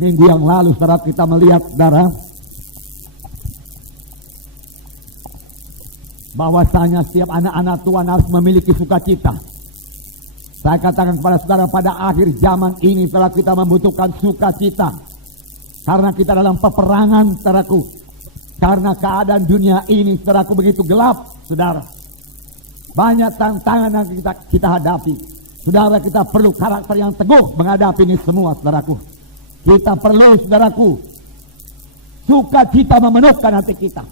Minggu yang lalu saudara kita melihat saudara bahwasanya setiap anak-anak Tuhan harus memiliki sukacita. Saya katakan kepada saudara, pada akhir zaman ini saudara kita membutuhkan sukacita. Karena kita dalam peperangan saudaraku. Karena keadaan dunia ini saudaraku begitu gelap saudara. Banyak tantangan yang kita hadapi. Saudara, kita perlu karakter yang teguh menghadapi ini semua saudaraku. Kita perlu saudaraku sukacita memenuhkan hati kita.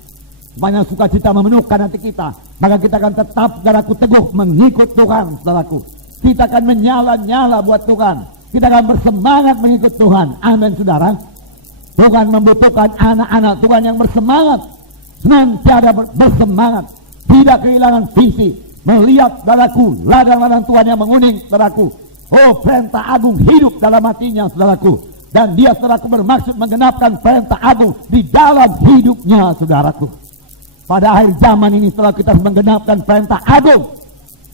Banyak sukacita memenuhkan hati kita, maka kita akan tetap saudaraku teguh mengikut Tuhan saudaraku. Kita akan menyala-nyala buat Tuhan. Kita akan bersemangat mengikut Tuhan. Amin saudara. Tuhan membutuhkan anak-anak Tuhan yang bersemangat, senantiasa bersemangat, tidak kehilangan visi, melihat saudaraku ladang-ladang Tuhan yang menguning saudaraku. Oh, perintah agung hidup dalam hatinya saudaraku, dan dia saudaraku bermaksud menggenapkan perintah agung di dalam hidupnya saudaraku. Pada akhir zaman ini setelah kita harus menggenapkan perintah agung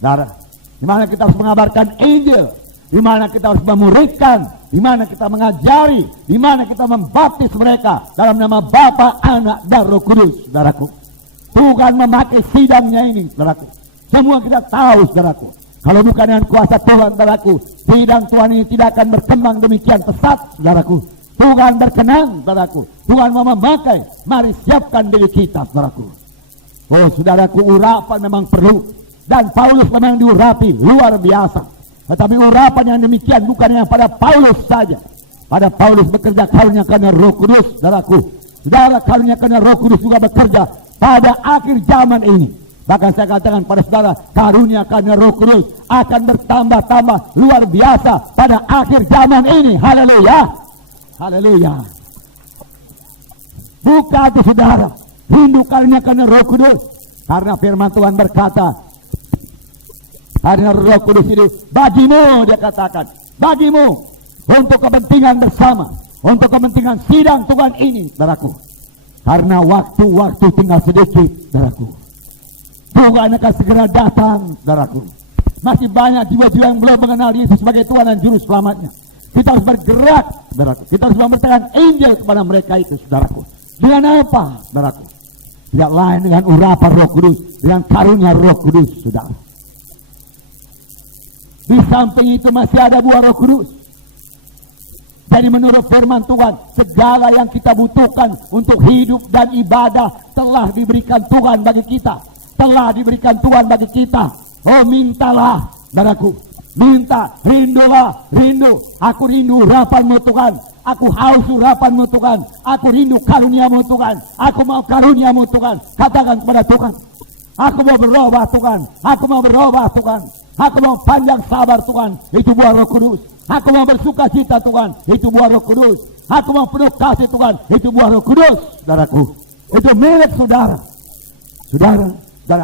saudara, di mana kita harus mengabarkan Injil, di mana kita harus memuridkan, di mana kita mengajari, di mana kita membaptis mereka dalam nama Bapa, Anak, dan Roh Kudus saudaraku. Tuhan memakai sidangnya ini saudaraku. Semua kita tahu saudaraku, kalau bukan dengan kuasa Tuhan saudaraku, sidang Tuhan ini tidak akan berkembang demikian pesat saudaraku. Tuhan berkenan saudaraku, Tuhan mau memakai, mari siapkan diri kita saudaraku. Oh saudaraku, urapan memang perlu, dan Paulus memang diurapi luar biasa. Tetapi urapan yang demikian bukan hanya pada Paulus saja. Pada Paulus bekerja karunia karena Roh Kudus saudaraku. Saudara, karunia karena Roh Kudus juga bekerja pada akhir zaman ini. Bahkan saya katakan pada saudara, karunia karena Roh Kudus akan bertambah-tambah luar biasa pada akhir zaman ini. Haleluya. Haleluya. Buka hati saudara, rindu karunia karena Roh Kudus. Karena firman Tuhan berkata, karena Roh Kudus itu bagimu, dia katakan, bagimu, untuk kepentingan bersama, untuk kepentingan sidang Tuhan ini saudaraku. Karena waktu-waktu tinggal sedikit saudaraku. Tuhan akan segera datang saudaraku. Masih banyak jiwa-jiwa yang belum mengenal Yesus sebagai Tuhan dan Juru Selamatnya. Kita harus bergerak saudaraku. Kita harus memberitakan Injil kepada mereka itu saudaraku. Dengan apa saudaraku? Tidak lain dengan urapan Roh Kudus, dengan karunia Roh Kudus saudara. Di samping itu masih ada buah Roh Kudus. Jadi menurut firman Tuhan, segala yang kita butuhkan untuk hidup dan ibadah telah diberikan Tuhan bagi kita. Telah diberikan Tuhan bagi kita. Oh, mintalah saudaraku. Minta, rindulah, rindu. Aku rindu urapan-Mu Tuhan. Aku haus urapan-Mu Tuhan. Aku rindu karunia-Mu Tuhan. Aku mau karunia-Mu Tuhan. Katakan kepada Tuhan, aku mau berubah Tuhan. Aku mau berubah Tuhan. Aku mau panjang sabar Tuhan. Itu buah Roh Kudus. Aku mau bersuka cita Tuhan. Itu buah Roh Kudus. Aku mau penuh kasih Tuhan. Itu buah Roh Kudus saudaraku. Itu milik saudara. Saudara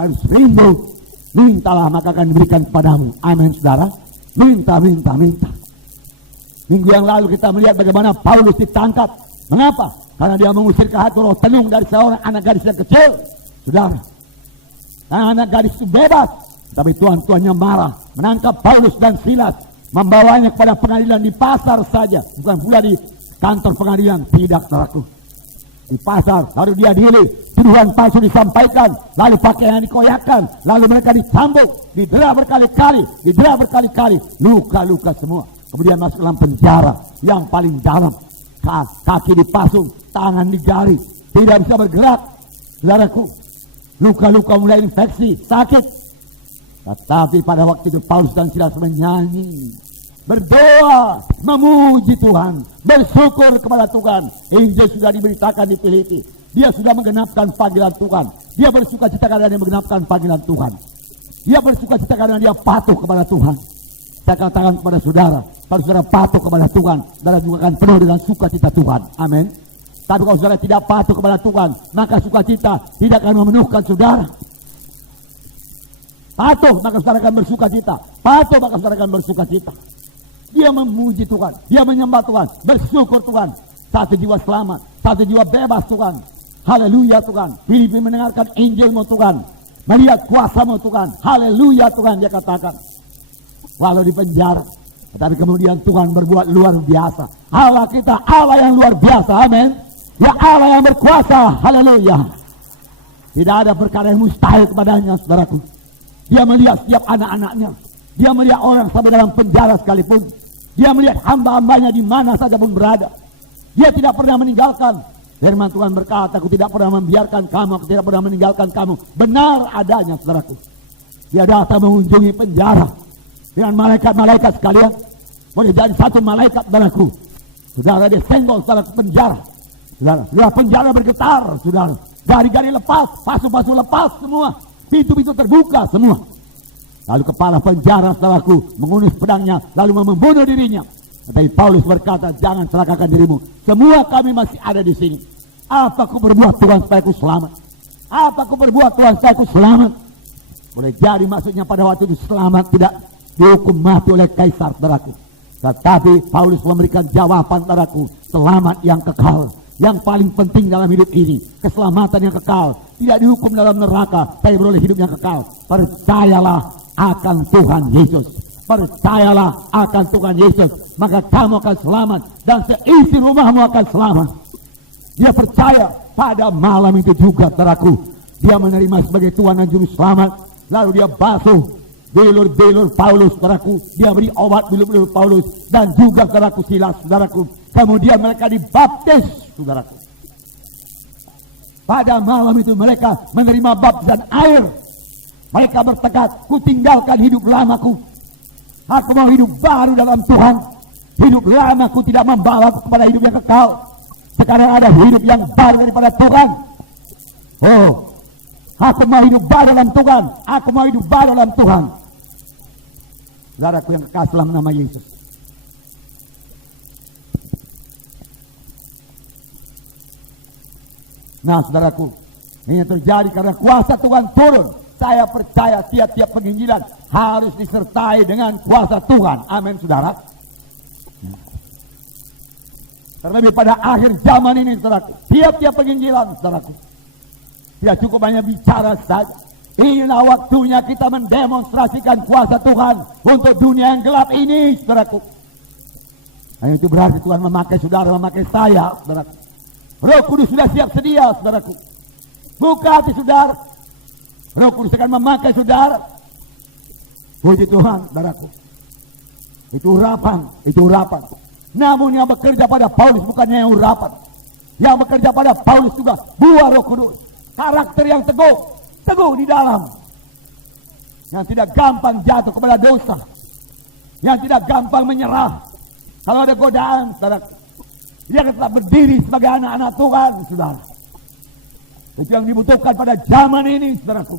harus rindu. Mintalah maka akan diberikan kepadamu. Amin saudara. Minta. Minggu yang lalu kita melihat bagaimana Paulus ditangkap. Mengapa? Karena dia mengusir ke hati roh tenung dari seorang anak gadis yang kecil. Saudara, anak gadis itu bebas, tapi tuan-tuannya marah, menangkap Paulus dan Silas, membawanya kepada pengadilan di pasar saja, bukan pula di kantor pengadilan. Tidak saudaraku, di pasar, lalu dia dihili, tuduhan palsu disampaikan, lalu pakaian dikoyakkan, lalu mereka dicambuk, didera berkali-kali, luka-luka semua. Kemudian masuk dalam penjara yang paling dalam, kaki dipasung, tangan digali, tidak bisa bergerak. Saudaraku, luka-luka mulai infeksi, sakit. Tetapi pada waktu itu Paulus dan Silas menyanyi, berdoa, memuji Tuhan, bersyukur kepada Tuhan. Injil sudah diberitakan di Filipi. Dia sudah menggenapkan panggilan Tuhan. Dia bersuka cita karena dia menggenapkan panggilan Tuhan. Dia bersuka cita karena dia patuh kepada Tuhan. Saya katakan kepada saudara, kalau saudara patuh kepada Tuhan, saudara juga akan penuh dengan sukacita Tuhan. Amin. Tapi kalau saudara tidak patuh kepada Tuhan, maka sukacita tidak akan memenuhkan saudara. Patuh maka saudara akan bersukacita. Patuh maka saudara akan bersukacita. Dia memuji Tuhan, dia menyembah Tuhan, bersyukur Tuhan. Satu jiwa selamat, satu jiwa bebas Tuhan. Haleluya Tuhan. Filipi mendengarkan Injil-Mu Tuhan, melihat kuasa-Mu Tuhan. Haleluya Tuhan, dia katakan. Walau di penjara, Tetapi kemudian Tuhan berbuat luar biasa. Allah kita Allah yang luar biasa, amin. Ya Allah yang berkuasa, haleluya. Tidak ada perkara yang mustahil kepadanya, saudaraku. Dia melihat setiap anak-anaknya. Dia melihat orang sampai dalam penjara sekalipun. Dia melihat hamba-hambanya di mana saja pun berada. Dia tidak pernah meninggalkan. Firman Tuhan berkata, aku tidak pernah membiarkan kamu, aku tidak pernah meninggalkan kamu. Benar adanya, saudaraku. Dia datang mengunjungi penjara dengan malaikat-malaikat sekalian. Boleh jadi satu malaikat, saudaraku. Saudara, dia senggol saudara ke penjara. Saudara, penjara bergetar, saudara. Gari-gari lepas, pasu-pasu lepas semua. Pintu-pintu terbuka semua. Lalu kepala penjara, saudaraku, mengunus pedangnya, lalu membunuh dirinya. Tetapi Paulus berkata, jangan celakakan dirimu. Semua kami masih ada di sini. Apa aku berbuat Tuhan supaya aku selamat? Apa aku berbuat Tuhan supaya aku selamat? Boleh jadi maksudnya pada waktu itu selamat tidak dihukum mati oleh kaisar, saudaraku. Tetapi Paulus memberikan jawaban, saudaraku, selamat yang kekal. Yang paling penting dalam hidup ini, keselamatan yang kekal. Tidak dihukum dalam neraka, tapi beroleh hidup yang kekal. Percayalah akan Tuhan Yesus. Percayalah akan Tuhan Yesus, maka kamu akan selamat dan seisi rumahmu akan selamat. Dia percaya pada malam itu juga, saudaraku, dia menerima sebagai Tuhan dan Juru Selamat. Lalu dia basuh bilur-bilur Paulus, saudaraku. Dia beri obat bilur-bilur Paulus dan juga, saudaraku, Silas, saudaraku. Kemudian mereka dibaptis, saudaraku. Pada malam itu mereka menerima baptisan air. Mereka bertekad, ku tinggalkan hidup lamaku. Aku mau hidup baru dalam Tuhan. Hidup lamaku tidak membawa aku kepada hidup yang kekal. Sekarang ada hidup yang baru daripada Tuhan. Oh, aku mau hidup baru dalam Tuhan. Aku mau hidup baru dalam Tuhan. Saudaraku yang kekasih dalam nama Yesus. Nah, saudaraku, ini terjadi karena kuasa Tuhan turun. Saya percaya tiap-tiap penginjilan harus disertai dengan kuasa Tuhan. Amin, saudara. Terlebih pada akhir zaman ini, saudaraku, tiap-tiap penginjilan, saudaraku, tidak cukup hanya bicara saja. Inilah waktunya kita mendemonstrasikan kuasa Tuhan untuk dunia yang gelap ini, saudaraku. Nah, itu berarti Tuhan memakai saudara, memakai saya, saudaraku. Roh Kudus sudah siap sedia, saudaraku. Buka hati saudara. Roh Kudus akan memakai saudara. Puji Tuhan, saudaraku. Itu urapan. Namun yang bekerja pada Paulus bukannya yang urapan. Yang bekerja pada Paulus juga buah Roh Kudus. Karakter yang teguh di dalam. Yang tidak gampang jatuh kepada dosa. Yang tidak gampang menyerah. Kalau ada godaan, saudaraku, dia akan tetap berdiri sebagai anak-anak Tuhan, saudara. Itu yang dibutuhkan pada zaman ini, saudaraku.